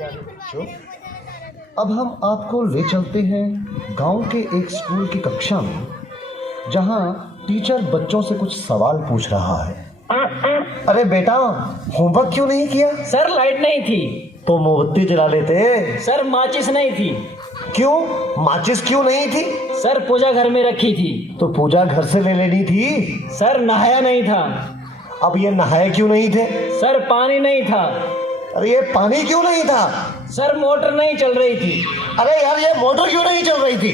बच्चों, अब हम आपको ले चलते हैं गांव के एक स्कूल की कक्षा में, जहां टीचर बच्चों से कुछ सवाल पूछ रहा है। अरे बेटा, होमवर्क क्यों नहीं किया? सर लाइट नहीं थी। तो मोमबत्ती जला लेते। सर माचिस नहीं थी। क्यों? माचिस क्यों नहीं थी? सर पूजा घर में रखी थी। तो पूजा घर से ले लेनी थी। सर नहाया नहीं था। अब ये नहाए क्यों नहीं थे? सर पानी नहीं था। अरे ये पानी क्यों नहीं था? सर मोटर नहीं चल रही थी। अरे यार, ये मोटर क्यों नहीं चल रही थी?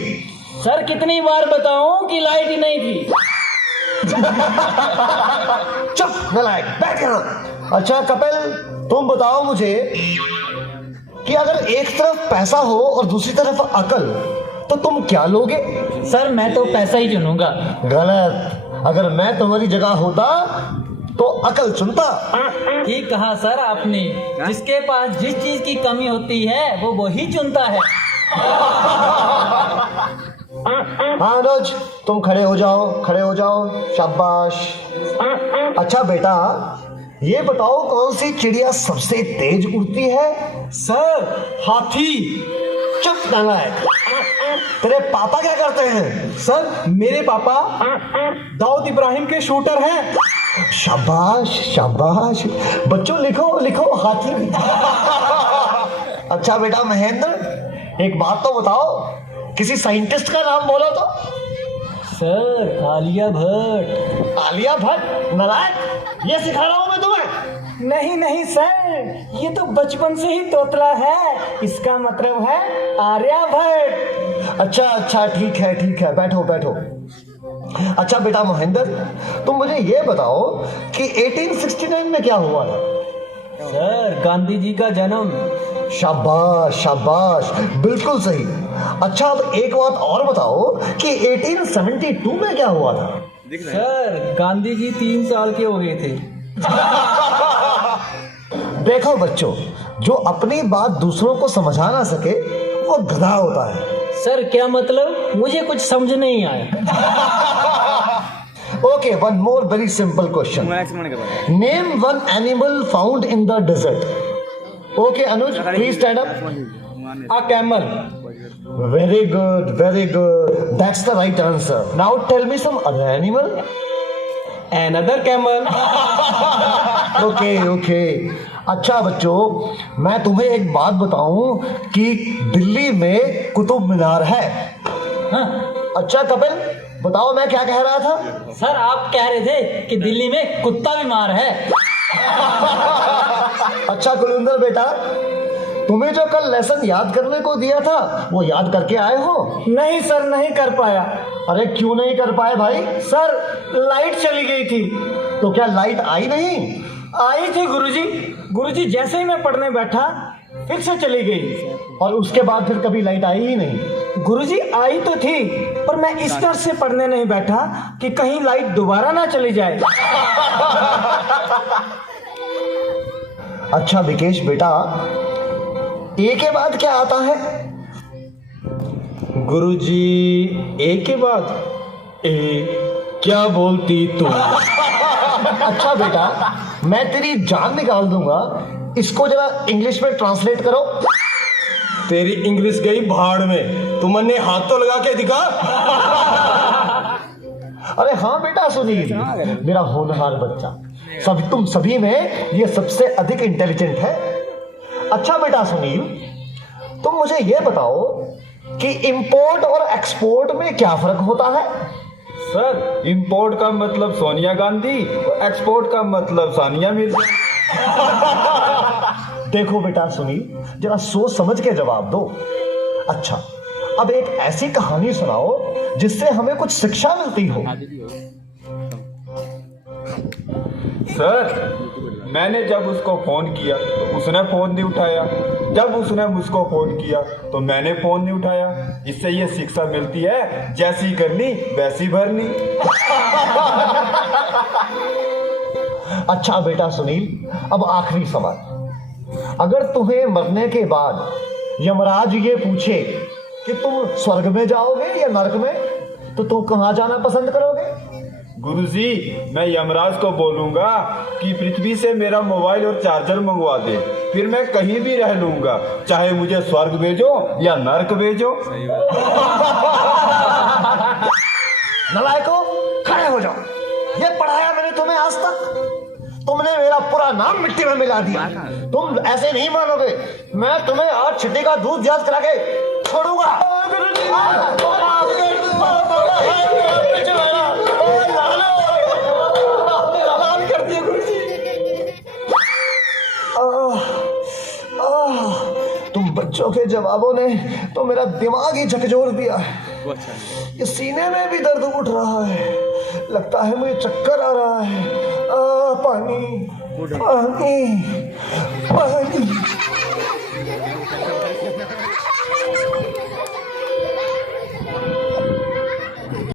सर कितनी बार बताऊं कि लाइट ही नहीं थी। चुप नालायक, बैठ यहाँ। अच्छा कपिल, तुम बताओ मुझे कि अगर एक तरफ पैसा हो और दूसरी तरफ अकल, तो तुम क्या लोगे? सर मैं तो पैसा ही चुनूंगा। गलत। अगर मैं तुम्हारी जगह होता तो अकल चुनता। ठीक कहा सर आपने। जिसके पास जिस चीज की कमी होती है वो वही चुनता है। हाँ अनुज, तुम खड़े हो जाओ, खड़े हो जाओ, शाबाश। अच्छा बेटा, ये बताओ कौन सी चिड़िया सबसे तेज उड़ती है? सर हाथी। चुप नालायक। तेरे पापा क्या करते हैं? सर मेरे पापा दाऊद इब्राहिम के शूटर हैं। शाबाश शाबाश। बच्चों लिखो लिखो, हाथी। अच्छा बेटा महेंद्र, एक बात तो बताओ, किसी साइंटिस्ट का नाम बोलो तो। सर आलिया भट्ट। आलिया भट्ट? नालायक, ये सिखा रहा हूं मैं तुम्हें। नहीं नहीं सर, ये तो बचपन से ही तोतला है। इसका मतलब है आर्यभट्ट। अच्छा अच्छा, ठीक है ठीक है, बैठो बैठो। अच्छा बेटा महेंद्र, तुम मुझे ये बताओ कि 1869 में क्या हुआ था? सर गांधी जी का जन्म। शाबाश शाबाश, बिल्कुल सही। अच्छा अब एक बात और बताओ कि 1872 में क्या हुआ था? सर गांधी जी 3 साल के हो गए थे। देखो बच्चों, जो अपनी बात दूसरों को समझा ना सके वो गधा होता है। सर क्या मतलब? मुझे कुछ समझ नहीं आया। Okay, one more very simple question. Name one animal found in the desert. Okay Anuj, please stand up. A camel. Very good, very good. That's the right answer. Now tell me some other animal. Another camel. Okay, okay. अच्छा बच्चों, मैं तुम्हें एक बात बताऊं कि दिल्ली में कुतुब मीनार है। हाँ? अच्छा कपिल, बताओ मैं क्या कह रहा था? सर आप कह रहे थे कि दिल्ली में कुत्ता बीमार है। अच्छा कुलिंदर बेटा, तुम्हें जो कल लेसन याद करने को दिया था वो याद करके आए हो? नहीं सर, नहीं कर पाया। अरे क्यों नहीं कर पाए भाई? सर लाइट चली गई थी। तो क्या लाइट आई नहीं? आई थी गुरुजी। गुरुजी जैसे ही मैं पढ़ने बैठा फिर से चली गई। और उसके बाद फिर कभी लाइट आई ही नहीं? गुरुजी आई तो थी, पर मैं इस डर से पढ़ने नहीं बैठा कि कहीं लाइट दोबारा ना चली जाए। अच्छा विकेश बेटा, ए के बाद क्या आता है? गुरुजी ए के बाद ए क्या बोलती तू? अच्छा बेटा, मैं तेरी जान निकाल दूंगा, इसको जरा इंग्लिश में ट्रांसलेट करो। तेरी इंग्लिश गई भाड़ में, तुमने हाथ तो लगा के दिखा। अरे हाँ बेटा सुनील, मेरा होनहार बच्चा, तुम सभी में ये सबसे अधिक इंटेलिजेंट है। अच्छा बेटा सुनील, तुम मुझे ये बताओ कि इंपोर्ट और एक्सपोर्ट में क्या फर्क होता है? सर इंपोर्ट का मतलब सोनिया गांधी और एक्सपोर्ट का मतलब सानिया मिर्जा। देखो बेटा सुनील, जरा सोच समझ के जवाब दो। अच्छा, अब एक ऐसी कहानी सुनाओ जिससे हमें कुछ शिक्षा मिलती हो। सर मैंने जब उसको फोन किया तो उसने फोन नहीं उठाया, जब उसने मुझको फोन किया तो मैंने फोन नहीं उठाया। इससे ये शिक्षा मिलती है, जैसी करनी वैसी भरनी। अच्छा बेटा सुनील, अब आखिरी सवाल, अगर तुम्हें मरने के बाद यमराज ये पूछे कि तुम स्वर्ग में जाओगे या नरक में, तो तुम कहां जाना पसंद करोगे? गुरुजी, मैं यमराज को बोलूंगा कि पृथ्वी से मेरा मोबाइल और चार्जर मंगवा दे, फिर मैं कहीं भी रह लूंगा, चाहे मुझे स्वर्ग भेजो या नर्क भेजो। नलायको, खड़े हो जाओ। ये पढ़ाया मैंने तुम्हें आज तक? तुमने मेरा पूरा नाम मिट्टी में मिला दिया। तुम ऐसे नहीं मानोगे, मैं तुम्हें आज छिट्टी का दूध याद करा के छोड़ूंगा। तुम बच्चों के जवाबों ने तो मेरा दिमाग ही झकझोर दिया है। ये सीने में भी दर्द उठ रहा है, लगता है मुझे चक्कर आ रहा है। पानी पानी पानी।